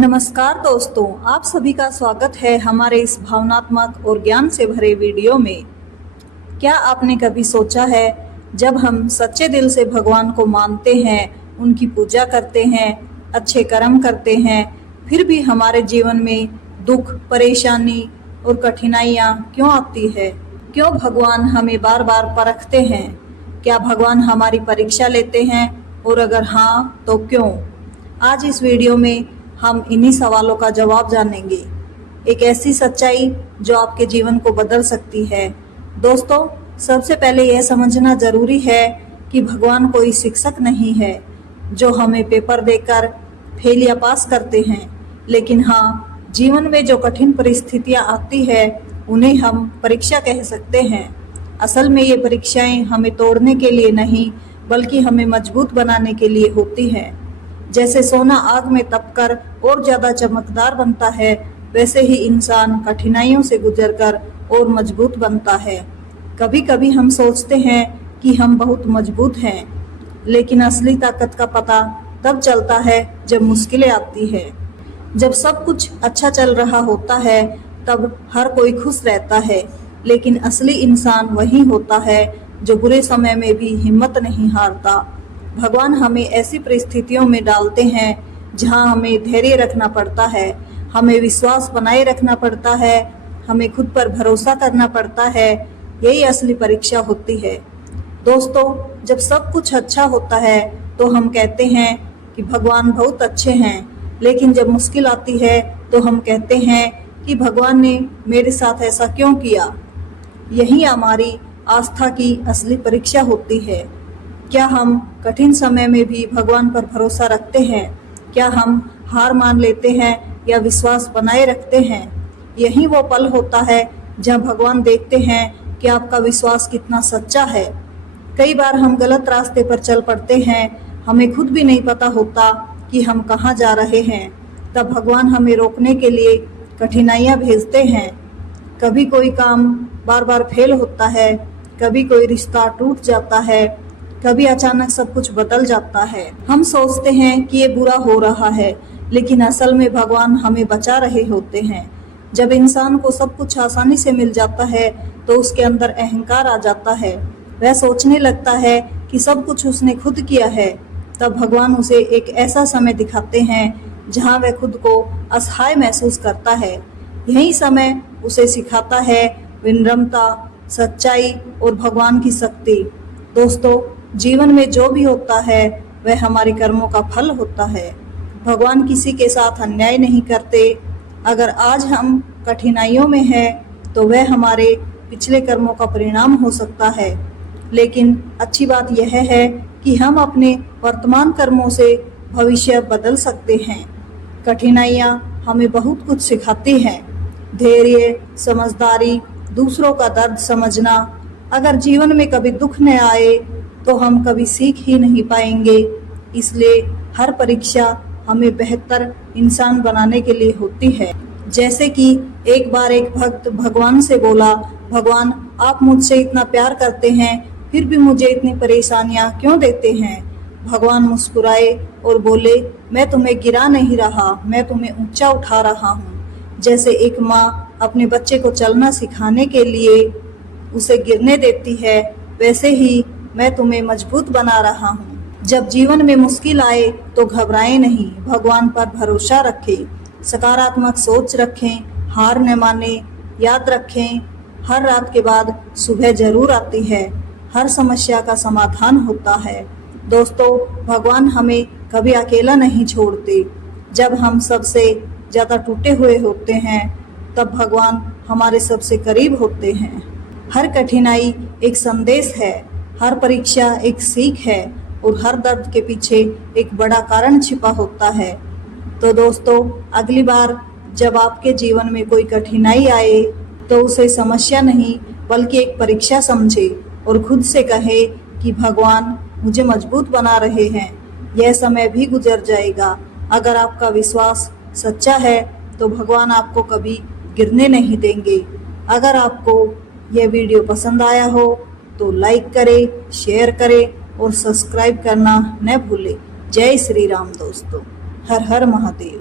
नमस्कार दोस्तों, आप सभी का स्वागत है हमारे इस भावनात्मक और ज्ञान से भरे वीडियो में। क्या आपने कभी सोचा है, जब हम सच्चे दिल से भगवान को मानते हैं, उनकी पूजा करते हैं, अच्छे कर्म करते हैं, फिर भी हमारे जीवन में दुख, परेशानी और कठिनाइयाँ क्यों आती है? क्यों भगवान हमें बार बार परखते हैं? क्या भगवान हमारी परीक्षा लेते हैं, और अगर हाँ तो क्यों? आज इस वीडियो में हम इन्हीं सवालों का जवाब जानेंगे। एक ऐसी सच्चाई जो आपके जीवन को बदल सकती है। दोस्तों, सबसे पहले यह समझना जरूरी है कि भगवान कोई शिक्षक नहीं है जो हमें पेपर देकर फेल या पास करते हैं, लेकिन हाँ, जीवन में जो कठिन परिस्थितियाँ आती है उन्हें हम परीक्षा कह सकते हैं। असल में ये परीक्षाएं हमें तोड़ने के लिए नहीं, बल्कि हमें मजबूत बनाने के लिए होती हैं। जैसे सोना आग में तपकर और ज्यादा चमकदार बनता है, वैसे ही इंसान कठिनाइयों से गुजरकर और मजबूत बनता है। कभी कभी हम सोचते हैं कि हम बहुत मजबूत हैं, लेकिन असली ताकत का पता तब चलता है जब मुश्किलें आती है। जब सब कुछ अच्छा चल रहा होता है तब हर कोई खुश रहता है, लेकिन असली इंसान वही होता है जो बुरे समय में भी हिम्मत नहीं हारता। भगवान हमें ऐसी परिस्थितियों में डालते हैं जहां हमें धैर्य रखना पड़ता है, हमें विश्वास बनाए रखना पड़ता है, हमें खुद पर भरोसा करना पड़ता है। यही असली परीक्षा होती है। दोस्तों, जब सब कुछ अच्छा होता है तो हम कहते हैं कि भगवान बहुत अच्छे हैं, लेकिन जब मुश्किल आती है तो हम कहते हैं कि भगवान ने मेरे साथ ऐसा क्यों किया? यही हमारी आस्था की असली परीक्षा होती है। क्या हम कठिन समय में भी भगवान पर भरोसा रखते हैं? क्या हम हार मान लेते हैं या विश्वास बनाए रखते हैं? यही वो पल होता है जहाँ भगवान देखते हैं कि आपका विश्वास कितना सच्चा है। कई बार हम गलत रास्ते पर चल पड़ते हैं, हमें खुद भी नहीं पता होता कि हम कहाँ जा रहे हैं। तब भगवान हमें रोकने के लिए कठिनाइयाँ भेजते हैं। कभी कोई काम बार बार फेल होता है, कभी कोई रिश्ता टूट जाता है, कभी अचानक सब कुछ बदल जाता है। हम सोचते हैं कि ये बुरा हो रहा है, लेकिन असल में भगवान हमें बचा रहे होते हैं। जब इंसान को सब कुछ आसानी से मिल जाता है तो उसके अंदर अहंकार आ जाता है। वह सोचने लगता है कि सब कुछ उसने खुद किया है। तब भगवान उसे एक ऐसा समय दिखाते हैं जहाँ वह खुद को असहाय महसूस करता है। यही समय उसे सिखाता है विनम्रता, सच्चाई और भगवान की शक्ति। दोस्तों, जीवन में जो भी होता है वह हमारे कर्मों का फल होता है। भगवान किसी के साथ अन्याय नहीं करते। अगर आज हम कठिनाइयों में हैं तो वह हमारे पिछले कर्मों का परिणाम हो सकता है, लेकिन अच्छी बात यह है कि हम अपने वर्तमान कर्मों से भविष्य बदल सकते हैं। कठिनाइयाँ हमें बहुत कुछ सिखाती हैं, धैर्य, समझदारी, दूसरों का दर्द समझना। अगर जीवन में कभी दुख न आए तो हम कभी सीख ही नहीं पाएंगे। इसलिए हर परीक्षा हमें बेहतर इंसान बनाने के लिए होती है। जैसे कि एक बार एक भक्त भगवान से बोला, भगवान, आप मुझसे इतना प्यार करते हैं, फिर भी मुझे इतनी परेशानियां क्यों देते हैं? भगवान मुस्कुराए और बोले, मैं तुम्हें गिरा नहीं रहा, मैं तुम्हें ऊंचा उठा रहा हूँ। जैसे एक माँ अपने बच्चे को चलना सिखाने के लिए उसे गिरने देती है, वैसे ही मैं तुम्हें मजबूत बना रहा हूँ। जब जीवन में मुश्किल आए तो घबराएं नहीं, भगवान पर भरोसा रखें, सकारात्मक सोच रखें, हार न माने। याद रखें, हर रात के बाद सुबह जरूर आती है, हर समस्या का समाधान होता है। दोस्तों, भगवान हमें कभी अकेला नहीं छोड़ते। जब हम सबसे ज़्यादा टूटे हुए होते हैं तब भगवान हमारे सबसे करीब होते हैं। हर कठिनाई एक संदेश है, हर परीक्षा एक सीख है, और हर दर्द के पीछे एक बड़ा कारण छिपा होता है। तो दोस्तों, अगली बार जब आपके जीवन में कोई कठिनाई आए तो उसे समस्या नहीं बल्कि एक परीक्षा समझे और खुद से कहे कि भगवान मुझे मजबूत बना रहे हैं। यह समय भी गुजर जाएगा। अगर आपका विश्वास सच्चा है तो भगवान आपको कभी गिरने नहीं देंगे। अगर आपको यह वीडियो पसंद आया हो तो लाइक करें, शेयर करें और सब्सक्राइब करना न भूलें। जय श्री राम दोस्तों। हर हर महादेव।